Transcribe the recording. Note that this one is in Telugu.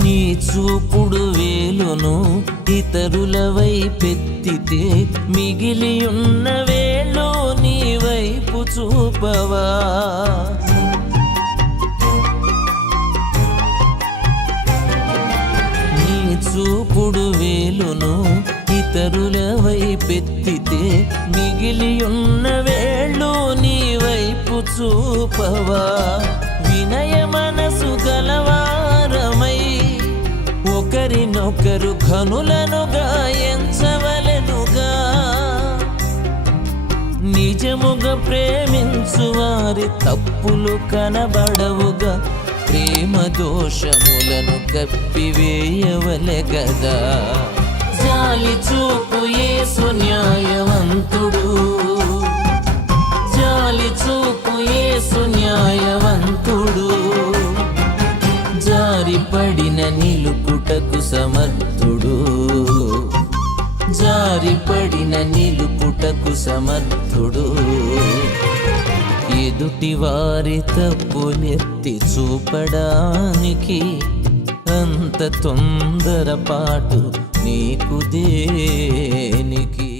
నీ చూపుడు వేలును ఇతరుల వైపెత్తితే మిగిలి ఉన్న వేళ్ళు నీ వైపు చూపవా? నీ చూపుడు వేలును ఇతరుల వైపెత్తితే మిగిలి ఉన్న వేళ్ళు నీ వైపు చూపవా? వినయ మనసు గలవారమై ఒకరినొకరు ఘనులనుగా ఎంచవలెనుగా. నిజముగా ప్రేమించు వారి తప్పులు కనబడవుగా. ప్రేమ దోషములను కప్పివేయవలె గదా. జాలి చూపు యేసు న్యాయవంతుడు, జాలి చూపు యేసు న్యాయవంతుడు. జారిపడిన నిలుపుటకు సమర్థుడు, జారిపడిన నిలుపుటకు సమర్థుడు. ఎదుటి వారి తప్పులెత్తి చూపడానికి అంత తొందరపాటు నీకు దేనికి?